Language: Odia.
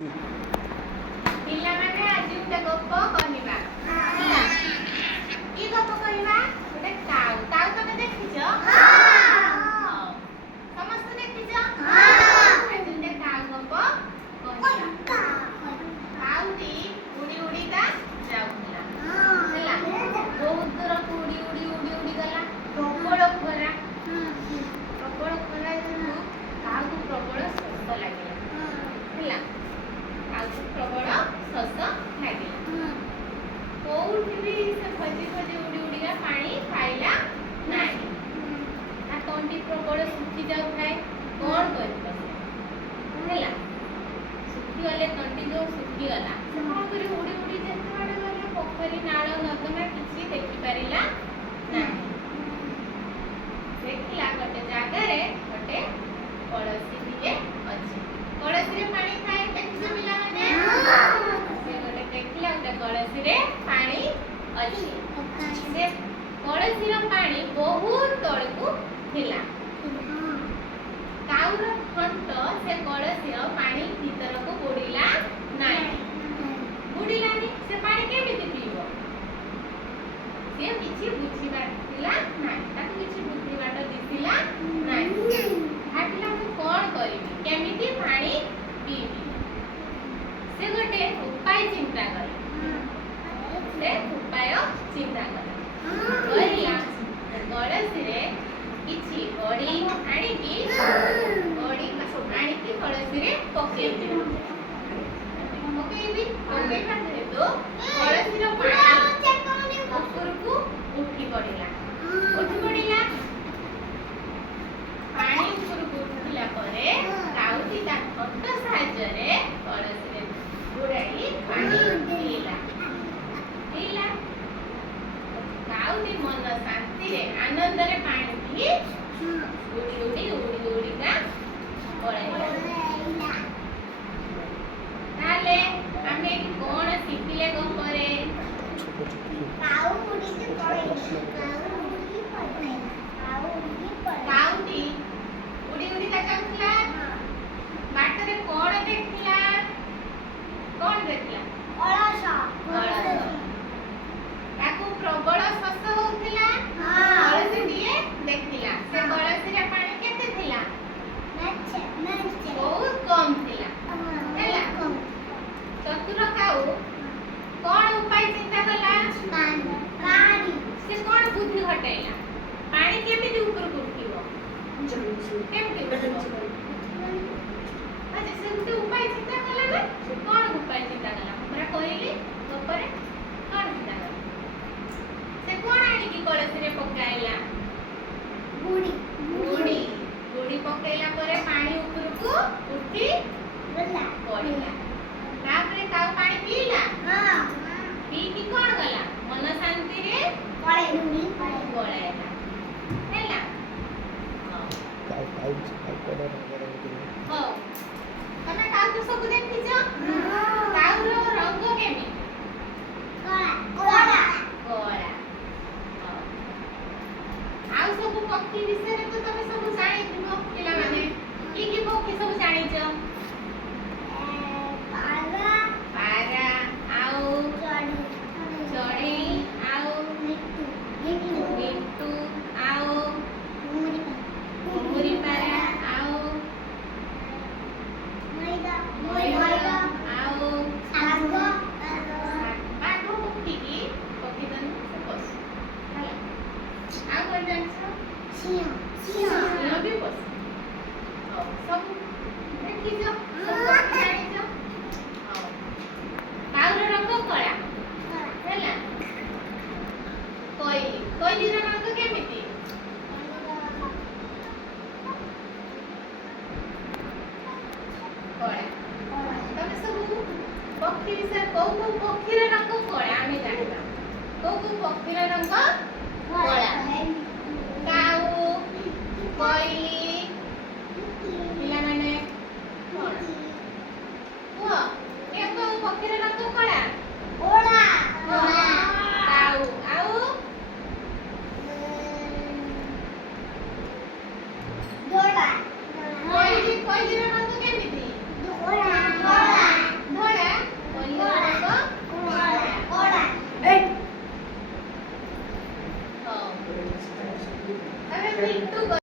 ପିଲାମାନେ ଆଜି ଗୋଟେ ଗପ କହିବା ହେଲା। କି ଗପ କହିବା? ଗୋଟେ କାଉ। କାଉ ତମେ ଦେଖିଛ? ସମସ୍ତେ ଦେଖିଛ? ଆଜି ଗୋଟେ କାଉ ଗପ କହିବା। କାଉଟି ଉଡ଼ି ଉଡ଼ିକା ଯାଉଥିଲା ହେଲା। ବହୁତ ଦୂରକୁ ଉଡ଼ି ଉଡ଼ି ଉଡ଼ି ଉଡ଼ି ଗଲା। ପ୍ରବଳ ଖରା ଯୋଗୁଁ କାଉକୁ ପ୍ରବଳ ଶୋଷ ଲାଗିଲା ହେଲା। କାଉକୁ ପ୍ରବଳ ଶୋଷ ଲାଗିଲା। କୋଉଠି ବି ସେ ଖୋଜି ଖୋଜି ଉଡ଼ି ଉଡ଼ିକା ପାଣି ପାଇଲା ନାହିଁ। ତା ତଣ୍ଟି ପ୍ରବଳ ଶୁଖି ଯାଉଥାଏ। କ'ଣ କରିବ ହେଲା। ଶୁଖିଗଲେ ତଣ୍ଟି ଯୋଉ ଶୁଖିଗଲା ସେ କ'ଣ କରିବ? ଉଡ଼ି ଉଡ଼ି ଯେତେ ବାଟ ଗଲା ପୋଖରୀ ନାଳ ନର୍ଦ୍ଦମା କିଛି ଦେଖିପାରିଲା ନାହିଁ। ଦେଖିଲା ଗୋଟେ ଜାଗାରେ ଗୋଟେ କଳସୀଟିଏ ଅଛି। କଳସୀରେ ପାଣି ଥାଏ, ଦେଖିଛ ପିଲାମାନେ? ସେ ଗୋଟେ ଦେଖିଲା ଗୋଟେ କଳସୀରେ ପାଣି ଅଛି। ସେ କଳସୀର ପାଣି ବହୁତ ତଳକୁ ଥିଲା। କାଉର ଥଣ୍ଟ ସେ କଳସୀର ପାଣି ଭିତରକୁ ବୁଡ଼ିଲା ନାହିଁ। ବୁଡ଼ିଲାନି, ସେ ପାଣି କେମିତି ପିଇବ? ସେ କିଛି ବୁଝିପାରିଲା ନାହିଁ। ତାକୁ କିଛି ବୁଦ୍ଧି ବାଟ ଦିଶିଲା ନାହିଁ। ଭାବିଲା ମୁଁ କ'ଣ କରିବି, କେମିତି ପାଣି ପିଇବି? ସେ ଗୋଟେ ଉପାୟ ଚିନ୍ତା କଲା। କହିଲା କଳସୀରେ କିଛି ଗଡ଼ି ଆଣିକି କଳସୀରେ ପକେଇବି। ପକେଇବା ଯେହେତୁ କଳସୀର ପାଣି ଉପରକୁ ଉଠି ପଡ଼ିଲା। ପାଣି ଉପରକୁ ଉଠିଲା ପରେ କାଉଟି ତା ଥଣ୍ଟ ସାହାଯ୍ୟରେ କଳସୀରେ ବୁଡ଼ାଇ ପାଣି ପିଇଲା। କାଉଟି ମନ ଶାନ୍ତିରେ ଆନନ୍ଦରେ ପାଣି ପିଇ ଉଡ଼ି ଉଡ଼ିକା ପଳାଇଲା। ତାହେଲେ ଆମେ ଏଠି କ'ଣ ଶିଖିଲେ ଗପରେ? କାଉଟି ଉଡ଼ି ଉଡ଼ିକା ଯାଉଥିଲା। ବାଟରେ କ'ଣ ଦେଖିଲା? କଳସ। ତାକୁ ପ୍ରବଳ ଶୋଷ ହଉଥିଲା। କଳସୀଟିଏ ଦେଖିଲା। ସେ କଳସୀରେ ପାଣି କେତେ ଥିଲା? ବହୁତ କମ୍ ଥିଲା ହେଲା। ଚତୁର କାଉ କ'ଣ ଉପାୟ ଚିନ୍ତା କଲା? ସେ କ'ଣ ବୁଦ୍ଧି ଘଟାଇଲା? ପାଣି କେମିତି ଉପରକୁ ଉଠିବ? କେମିତି ଉଠିବ? ସେ ଗୋଟେ ଉପାୟ ଚିନ୍ତା କଲା ନା? କ'ଣ ଉପାୟ ଚିନ୍ତା କଲା? ପୁରା କହିଲି ଗପରେ। କ'ଣ ଚିନ୍ତା କଲା? ସେ କ'ଣ ଆଣିକି କଳସୀରେ ପକାଇଲା? ଗୁଡ଼ି ପକେଇଲା ପରେ ପାଣି ଉପରକୁ ଉଠି ପଡ଼ିଲା। ତାପରେ କାଉ ପାଣି ପିଇଲା। ପିଇକି କ'ଣ କଲା? ମନ ଶାନ୍ତିରେ ପଳାଇଲା ହେଲା। ହଉ, ତମେ କାଉ ତ ସବୁ ଦେଖିଛ। କାଉର ରଙ୍ଗ କେମିତି? କଳା। ଆଉ ସବୁ ପକ୍ଷୀ ବିଷୟରେ ତ ତମେ ସବୁ ଜାଣିଥିବ ପିଲାମାନେ। କି ପକ୍ଷୀ ସବୁ ଜାଣିଛ? ପାରା ଆଉ ଚଢ଼େଇ ଆଉ ମିଟୁ ଆଉ କୁମୁରି ପାରା ଆଉ ମୟୂର ଆଉ ବାଘ ପକ୍ଷୀ ପଶୁ ହେଲା। ଆଉ କ'ଣ ଜାଣିଛ? ସିଂହ ବି ପଶୁ। ସବୁ ଦେଖିଛ, ସବୁ ଜାଣିଛ। କାଉର ରଙ୍ଗ କଳା ହେଲା। କୋଇଲିର ରଙ୍ଗ କେମିତି? କଳା। ତମେ ସବୁ ପକ୍ଷୀ ବିଷୟରେ କୋଉ ପକ୍ଷୀର ରଙ୍ଗ କଳା ଆମେ ଜାଣିବା। କୋଉ ପକ୍ଷୀର ରଙ୍ଗ କଳା? କାଉ, କୋଇଲି। ପିଲାମାନେ କ'ଣ କୁହ? କୋଉ ପକ୍ଷୀର ରଙ୍ଗ କଳା? କାଉ। ଆଉ କୋଇଲିର ରଙ୍ଗ କେମିତି? હવે મીઠું